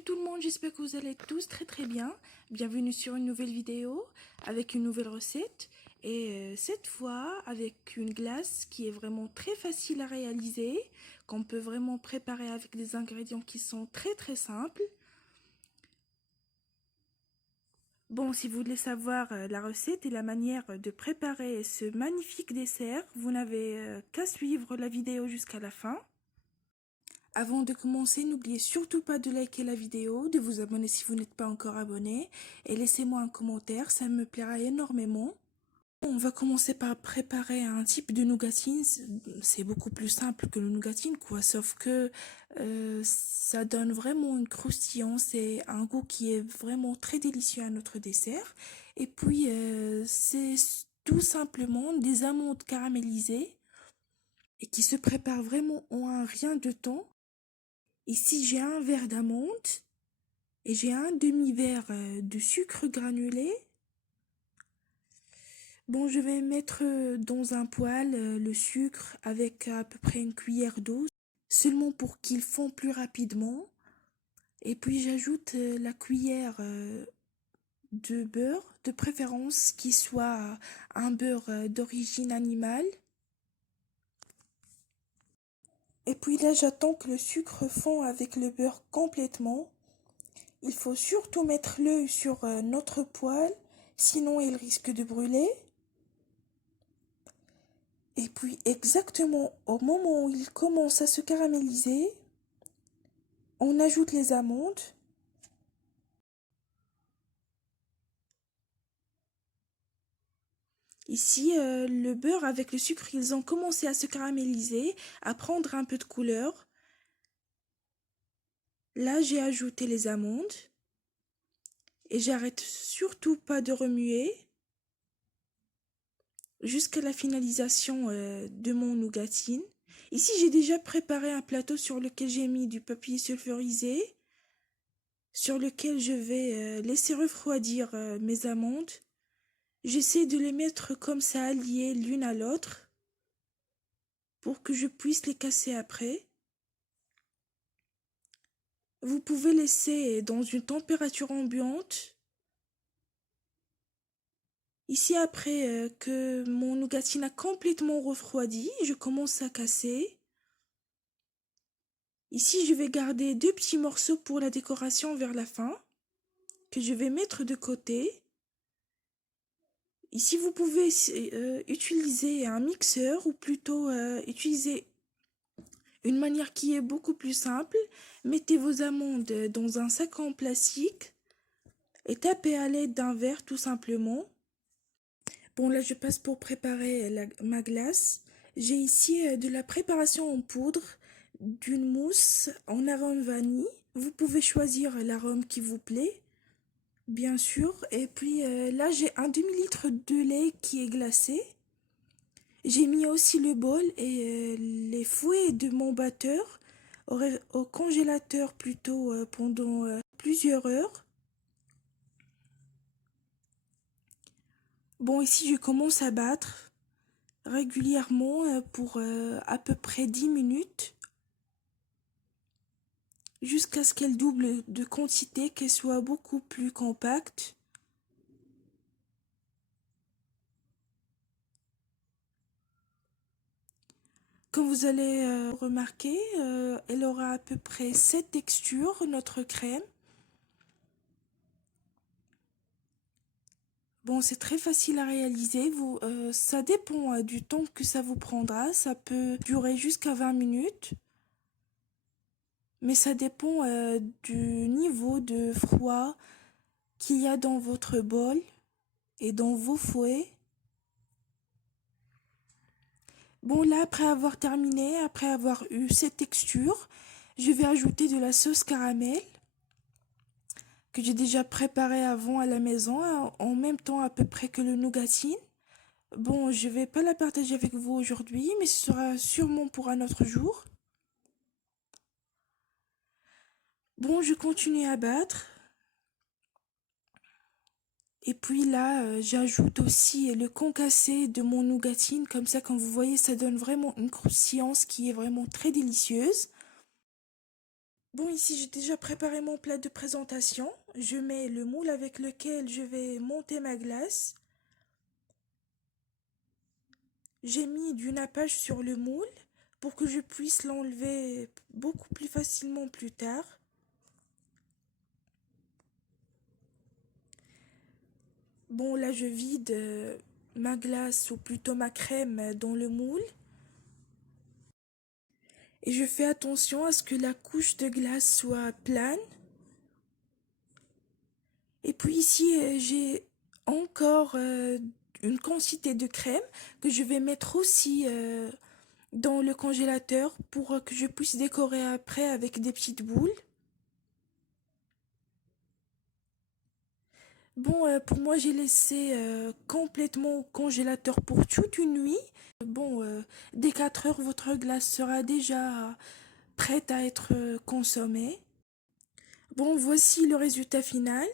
Salut tout le monde, j'espère que vous allez tous très bien. Bienvenue sur une nouvelle vidéo avec une nouvelle recette. Et cette fois avec une glace qui est vraiment très facile à réaliser, qu'on peut vraiment préparer avec des ingrédients qui sont très simples. Bon, si vous voulez savoir la recette et la manière de préparer ce magnifique dessert, vous n'avez qu'à suivre la vidéo jusqu'à la fin. Avant de commencer, n'oubliez surtout pas de liker la vidéo, de vous abonner si vous n'êtes pas encore abonné et laissez-moi un commentaire, ça me plaira énormément. On va commencer par préparer un type de nougatine, c'est beaucoup plus simple que le nougatine quoi, sauf que ça donne vraiment une croustillance et un goût qui est vraiment très délicieux à notre dessert. Et puis c'est tout simplement des amandes caramélisées et qui se préparent vraiment en un rien de temps. Ici, j'ai un verre d'amande et j'ai un demi-verre de sucre granulé. Bon, je vais mettre dans un poêle le sucre avec à peu près une cuillère d'eau, seulement pour qu'il fond plus rapidement. Et puis j'ajoute la cuillère de beurre, de préférence qui soit un beurre d'origine animale. Et puis là, j'attends que le sucre fond avec le beurre complètement. Il faut surtout mettre l'œil sur notre poêle, sinon il risque de brûler. Et puis exactement au moment où il commence à se caraméliser, on ajoute les amandes. Ici, le beurre avec le sucre, ils ont commencé à se caraméliser, à prendre un peu de couleur. Là, j'ai ajouté les amandes. Et j'arrête surtout pas de remuer jusqu'à la finalisation de mon nougatine. Ici, j'ai déjà préparé un plateau sur lequel j'ai mis du papier sulfurisé, sur lequel je vais laisser refroidir mes amandes. J'essaie de les mettre comme ça, alliées l'une à l'autre, pour que je puisse les casser après. Vous pouvez laisser dans une température ambiante. Ici, après que mon nougatine a complètement refroidi, je commence à casser. Ici, je vais garder 2 petits morceaux pour la décoration vers la fin, que je vais mettre de côté. Ici, vous pouvez utiliser un mixeur ou plutôt utiliser une manière qui est beaucoup plus simple. Mettez vos amandes dans un sac en plastique et tapez à l'aide d'un verre tout simplement. Bon, là, je passe pour préparer ma glace. J'ai ici de la préparation en poudre, d'une mousse en arôme vanille. Vous pouvez choisir l'arôme qui vous plaît, bien sûr. Et puis là, j'ai un demi-litre de lait qui est glacé. J'ai mis aussi le bol et les fouets de mon batteur au congélateur plutôt pendant plusieurs heures. Bon, ici, je commence à battre régulièrement pour à peu près 10 minutes jusqu'à ce qu'elle double de quantité, qu'elle soit beaucoup plus compacte. Comme vous allez remarquer, elle aura à peu près cette texture, notre crème. Bon, c'est très facile à réaliser. Ça dépend du temps que ça vous prendra. Ça peut durer jusqu'à 20 minutes. Mais ça dépend du niveau de froid qu'il y a dans votre bol et dans vos fouets. Bon, là, après avoir terminé, après avoir eu cette texture, je vais ajouter de la sauce caramel que j'ai déjà préparée avant à la maison, en même temps à peu près que le nougatine. Bon, je vais pas la partager avec vous aujourd'hui, mais ce sera sûrement pour un autre jour. Bon, je continue à battre. Et puis là, j'ajoute aussi le concassé de mon nougatine. Comme ça, comme vous voyez, ça donne vraiment une croustillance qui est vraiment très délicieuse. Bon, ici j'ai déjà préparé mon plat de présentation. Je mets le moule avec lequel je vais monter ma glace. J'ai mis du nappage sur le moule pour que je puisse l'enlever beaucoup plus facilement plus tard. Bon, là je vide ma glace ou plutôt ma crème dans le moule. Et je fais attention à ce que la couche de glace soit plane. Et puis ici, j'ai encore une quantité de crème que je vais mettre aussi dans le congélateur pour que je puisse décorer après avec des petites boules. Bon, pour moi, j'ai laissé complètement au congélateur pour toute une nuit. Bon, dès 4 heures, votre glace sera déjà prête à être consommée. Bon, voici le résultat final.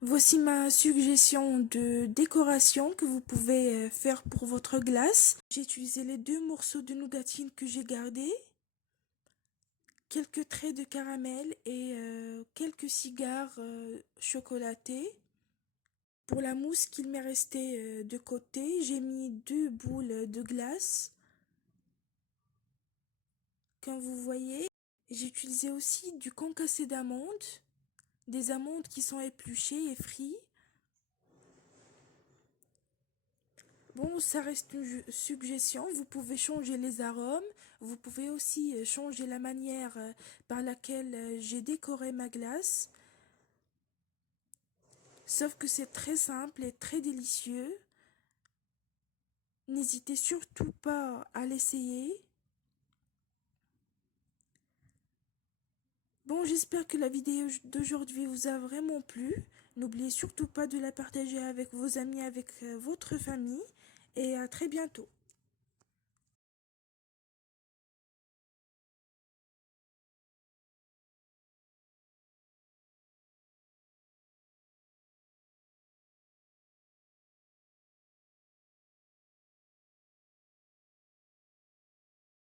Voici ma suggestion de décoration que vous pouvez faire pour votre glace. J'ai utilisé les 2 morceaux de nougatine que j'ai gardés, quelques traits de caramel et quelques cigares chocolatés. Pour la mousse qu'il m'est resté de côté, j'ai mis 2 boules de glace, comme vous voyez. J'ai utilisé aussi du concassé d'amandes, des amandes qui sont épluchées et frites. Bon, ça reste une suggestion. Vous pouvez changer les arômes. Vous pouvez aussi changer la manière par laquelle j'ai décoré ma glace. Sauf que c'est très simple et très délicieux. N'hésitez surtout pas à l'essayer. Bon, j'espère que la vidéo d'aujourd'hui vous a vraiment plu. N'oubliez surtout pas de la partager avec vos amis, avec votre famille. Et à très bientôt.